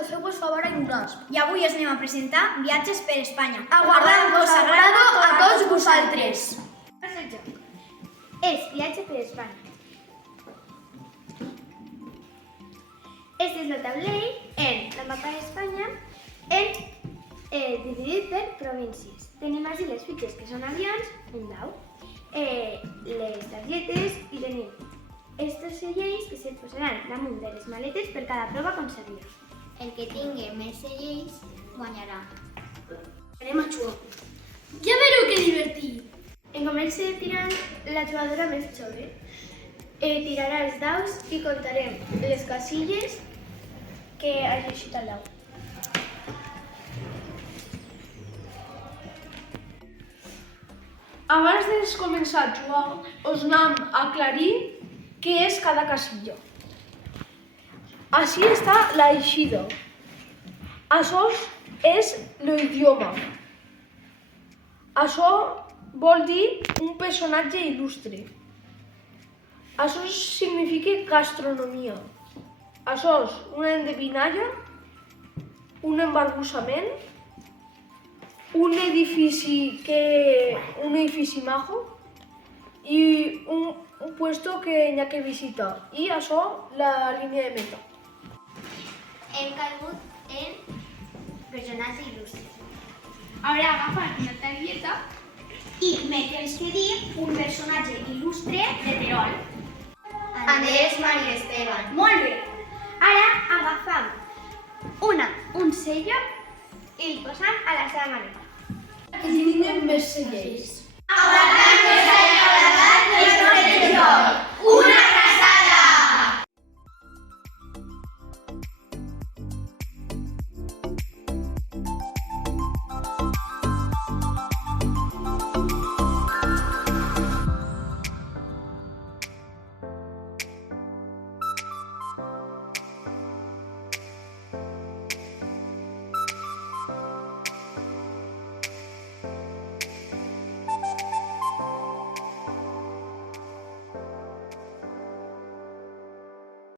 del seu favor a ignorants. I avui us anem a presentar Viatges per Espanya. Aguardant que us agrada a tots vosaltres. És el joc. És Viatge per Espanya. Este és el taulell en el mapa d'Espanya dividit per províncies. Tenim així les fitxes que són avions, un dau, les targetes i tenim estos segells que se posaran damunt de les maletes per cada prova concedida. El que tingui més segells guanyarà. Anem a jugar. Ja veureu que divertit. En comença tirant la jugadora més jove. Tirarà els daus i comptarem les casilles que ha llegit al dau. Abans de començar a jugar, us anem a aclarir què és cada casilla. Així està l'eixida. Això és l'idioma. Això vol dir un personatge il·lustre. Això significa gastronomia. Això és una endevinalla, un embarbussament, un edifici majo i un puesto que hi ha que visitar. I això, la línia de meta. Hem caigut en personatge il·lustre. Ara agafant una targeta I me tens que dir un personatge il·lustre de Terol. Andrés María Esteban. Molt bé. Ara agafam un sello i el posam a la seva maleta. Que tinguin més segells. Aguardant que s'hagi agradat el nostre joc. Una